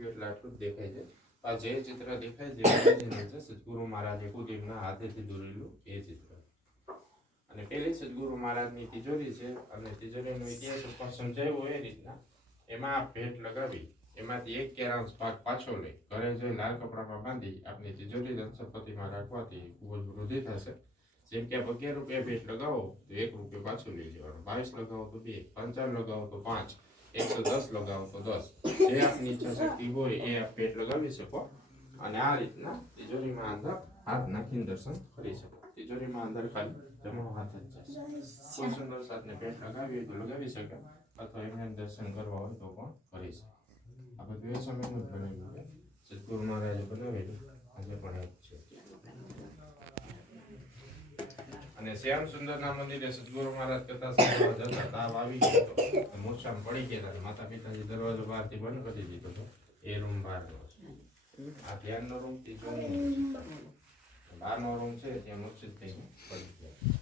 ગયું એટલે આટલું જ દેખાય છે. આ જે ચિત્ર દેખાય છે ઓરિજિનલ છે, સદગુરુ મહારાજે ખુદ એમના હાથેથી દોરેલું એ ચિત્ર. અને પેલી સદગુરુ મહારાજની તિજોરી છે અને તિજોરીનો ઇતિહાસ પણ સમજાવ્યો એ રીતના એમાં આ ભેટ લગાવી એમાંથી 1 કેરાંશ ભાગ પાછો લઈ ઘરે જઈ લાલ કપડામાં બાંધી આપની તિજોરી ધનસંપત્તિમાં રાખવાથી ખૂબ જ વૃદ્ધિ થશે. જેમ કે 11 રૂપિયા ભેટ લગાવો તો 1 રૂપિયો પાછું લઈ લેવાનું, 22 લગાવો તો 2, 55 લગાવો તો 5, 110 લગાવો તો 10. જે આપની ઈચ્છા શક્તિ હોય એ આપ ભેટ લગાવી શકો અને આ રીતના તિજોરીમાં અંદર હાથ નાખીને દર્શન કરી શકો. તિજોરીમાં અંદર ખાલી જમણો હાથ જ જશે. કોઈ સુંદર સાથને ભેટ લગાવી હોય તો લગાવી શકે અથવા એમને દર્શન કરવા હોય તો પણ કરી શકે. આ બધું એ સમયનું જ બનેલું છે. સદગુરુ મહારાજે બનાવેલું આજે પણ એક છે. અને શ્યામ સુંદરના મંદિરે સદગુરુ મહારાજ કથા સાંભળવા જતા તાવ આવી ગયો હતો, મૂર્છામાં પડી ગયા હતા. માતા પિતાજી દરવાજો બહારથી બંધ કરી દીધો હતો. એ રૂમ બહારનો છે. આ ધ્યાનનો રૂમ, ત્રીજો બહારનો રૂમ છે ત્યાં મૂર્છિત થઈને પડી ગયા.